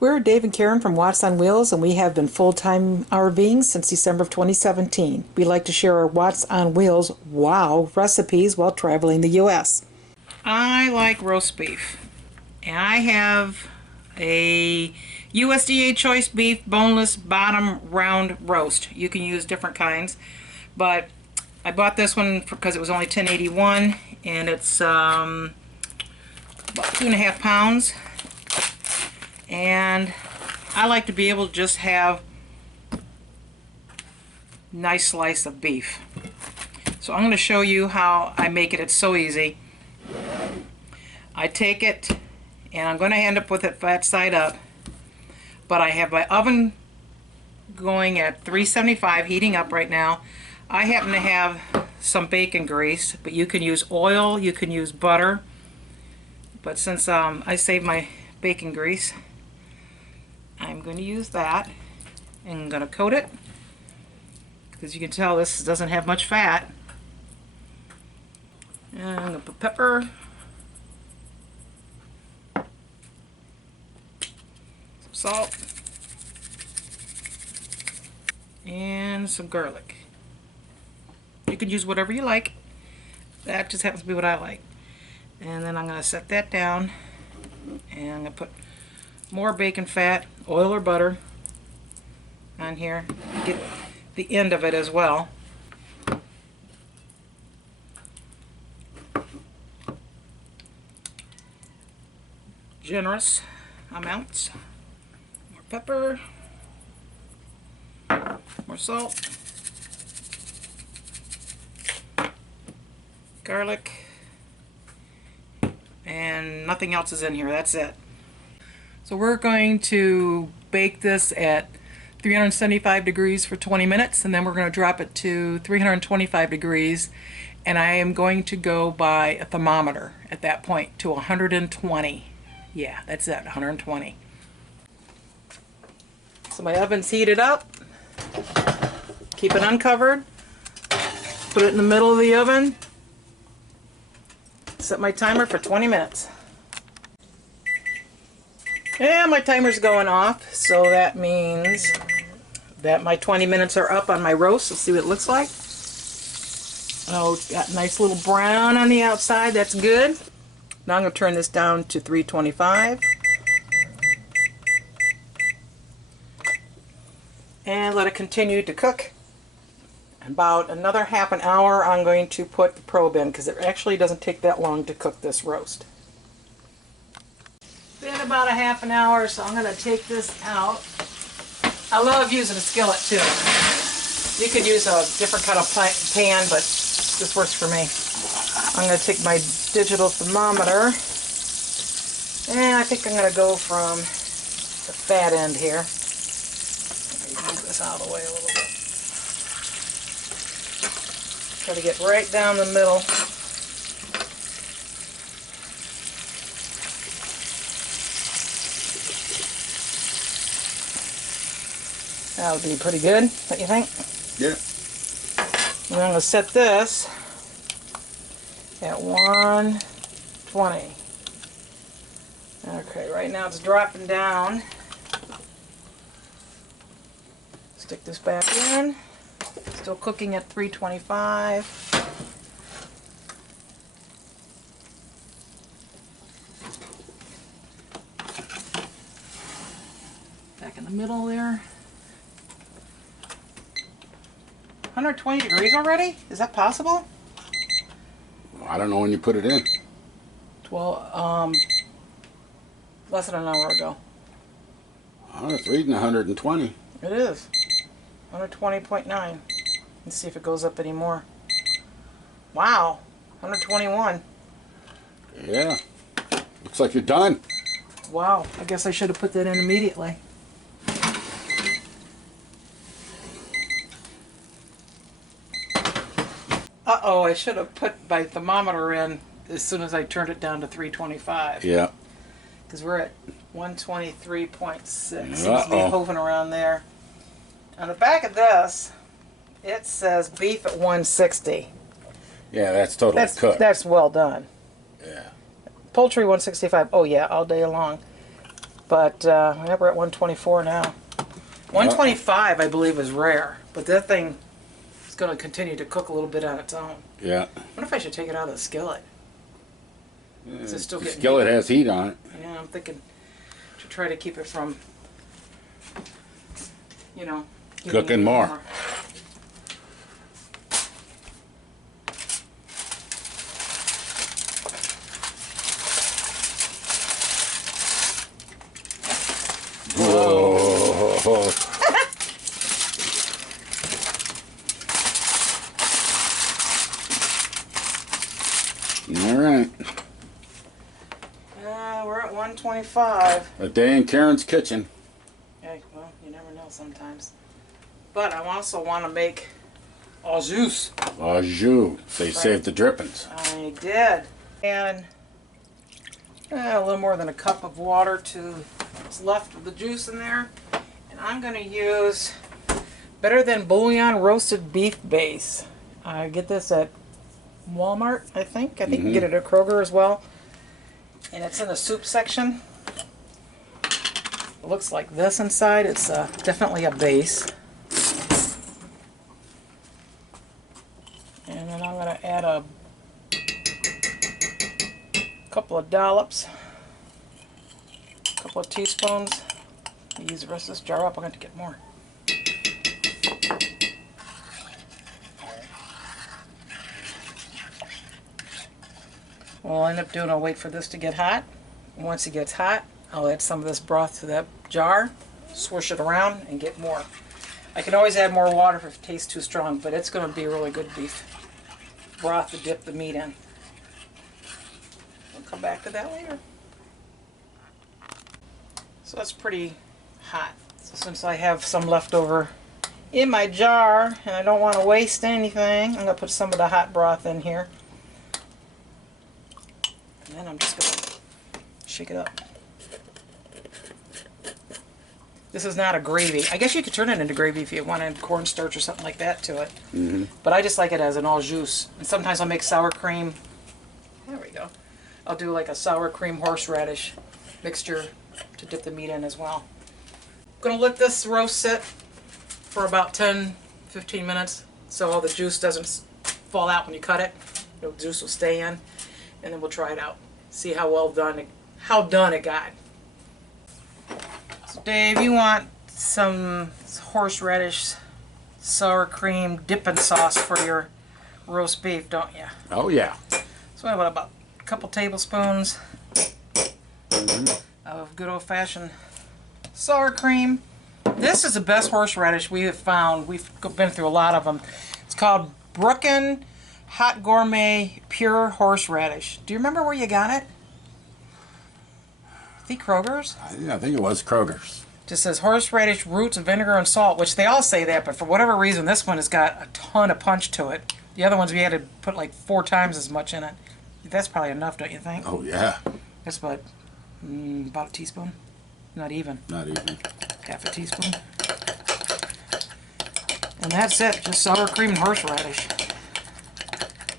We're Dave and Karen from Watts on Wheels, and we have been full-time RVing since December of 2017. We like to share our Watts on Wheels WoW recipes while traveling the U.S. I like roast beef, and I have a USDA choice beef boneless bottom round roast. You can use different kinds, but I bought this one because it was only $10.81, and it's about 2.5 pounds. And I like to be able to just have a nice slice of beef. So I'm going to show you how I make it. It's so easy. I take it, and I'm going to end up with it fat side up, but I have my oven going at 375, heating up right now. I happen to have some bacon grease, but you can use oil, you can use butter, but since I saved my bacon grease, I'm going to use that, and I'm going to coat it, because you can tell this doesn't have much fat. And I'm going to put pepper, some salt, and some garlic. You can use whatever you like. That just happens to be what I like. And then I'm going to set that down, and I'm going to put more bacon fat, oil or butter on here. Get the end of it as well. Generous amounts. More pepper, more salt, garlic, and nothing else is in here. That's it. So we're going to bake this at 375 degrees for 20 minutes, and then we're going to drop it to 325 degrees, and I am going to go by a thermometer at that point to 120. Yeah, that's it, 120. So my oven's heated up. Keep it uncovered. Put it in the middle of the oven. Set my timer for 20 minutes. And my timer's going off, so that means that my 20 minutes are up on my roast. Let's see what it looks like. Oh, it's got a nice little brown on the outside. That's good. Now I'm going to turn this down to 325. And let it continue to cook. About another half an hour, I'm going to put the probe in, because it actually doesn't take that long to cook this roast. Been about a half an hour, so I'm going to take this out. I love using a skillet too. You could use a different kind of pan, but this works for me. I'm going to take my digital thermometer, and I think I'm going to go from the fat end here. Let me move this out of the way a little bit. Try to get right down the middle. That would be pretty good, don't you think? Yeah. And I'm going to set this at 120. Okay, right now it's dropping down. Stick this back in. Still cooking at 325. Back in the middle there. 120 degrees already? Is that possible? I don't know when you put it in. Well, less than an hour ago. Oh, it's reading 120. It is. 120.9. Let's see if it goes up anymore. Wow. 121. Yeah. Looks like you're done. Wow. I guess I should have put that in immediately. Uh-oh, I should have put my thermometer in as soon as I turned it down to 325. Yeah. Because we're at 123.6. Seems to be hovering around there. On the back of this, it says beef at 160. Yeah, that's totally cooked. That's well done. Yeah. Poultry 165. Oh yeah, all day long. But yeah, we're at 124 now. 125, I believe, is rare. But that thing is going to continue to cook a little bit on its own. Yeah. I wonder if I should take it out of the skillet. Is it still The getting skillet heat? has heat on it. Yeah, I'm thinking to try to keep it from, you know, Cooking more. Whoa. All right. We're at 125. A day in Karen's kitchen. Hey, well, you never know sometimes. But I also want to make au jus. Au jus. They saved the drippings. I did. And a little more than a cup of water to what's left of the juice in there. And I'm going to use Better Than Bouillon roasted beef base. I get this at Walmart, I think. I think you can get it at Kroger as well. And it's in the soup section. It looks like this inside. It's definitely a base. And then I'm going to add a couple of dollops, a couple of teaspoons. Use the rest of this jar up. I'm going to get more. What I'll end up doing, I'll wait for this to get hot. Once it gets hot, I'll add some of this broth to that jar, swish it around, and get more. I can always add more water if it tastes too strong, but it's going to be really good beef broth to dip the meat in. We'll come back to that later. So that's pretty hot. So since I have some left over in my jar, and I don't want to waste anything, I'm going to put some of the hot broth in here. And then I'm just going to shake it up. This is not a gravy. I guess you could turn it into gravy if you wanted cornstarch or something like that to it. But I just like it as an au jus. And sometimes I'll make sour cream. There we go. I'll do like a sour cream horseradish mixture to dip the meat in as well. I'm going to let this roast sit for about 10-15 minutes so all the juice doesn't fall out when you cut it. The juice will stay in. And then we'll try it out. See how done it got. So Dave, you want some horseradish sour cream dipping sauce for your roast beef, don't you? Oh, yeah. So I want about a couple tablespoons of good old-fashioned sour cream. This is the best horseradish we have found. We've been through a lot of them. It's called Brooklyn Hot Gourmet Pure Horseradish. Do you remember where you got it? I think Kroger's? I think it was Kroger's. Just says horseradish, roots, vinegar, and salt, which they all say that, but for whatever reason, this one has got a ton of punch to it. The other ones we had to put like 4 times as much in it. That's probably enough, don't you think? Oh, yeah. That's about a teaspoon. Not even. Not even. Half a teaspoon. And that's it. Just sour cream and horseradish.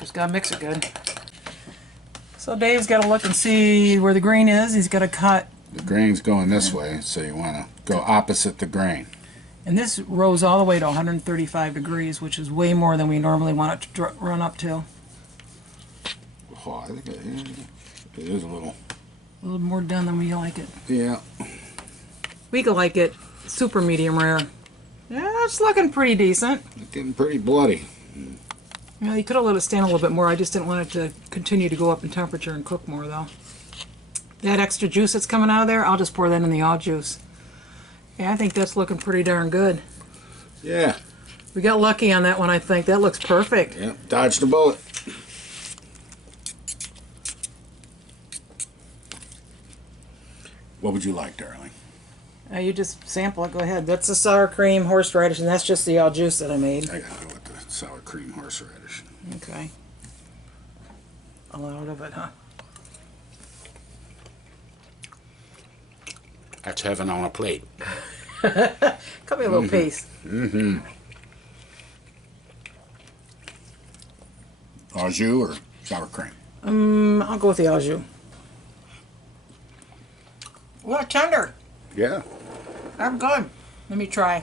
Just gotta mix it good. So Dave's got to look and see where the grain is. He's got to cut. The grain's going this way, so you want to go opposite the grain. And this rose all the way to 135 degrees, which is way more than we normally want it to run up to. Oh, I think it is a little more done than we like it. Yeah. We could like it super medium rare. Yeah, it's looking pretty decent. It's getting pretty bloody. Yeah, you could have let it stand a little bit more. I just didn't want it to continue to go up in temperature and cook more, though. That extra juice that's coming out of there, I'll just pour that in the au juice. Yeah, I think that's looking pretty darn good. Yeah. We got lucky on that one, I think. That looks perfect. Yeah, dodged a bullet. What would you like, darling? You just sample it. Go ahead. That's the sour cream horseradish, and that's just the au juice that I made. I gotta go with the sour cream horseradish. Okay. A lot of it, huh? That's heaven on a plate. Cut me a little piece. Mm-hmm. Au jus or sour cream? I'll go with the au jus. What tender. Yeah. They're good. Let me try.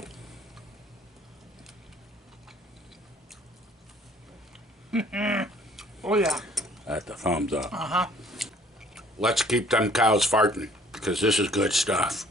Oh yeah. That's a thumbs up. Uh-huh. Let's keep them cows farting because this is good stuff.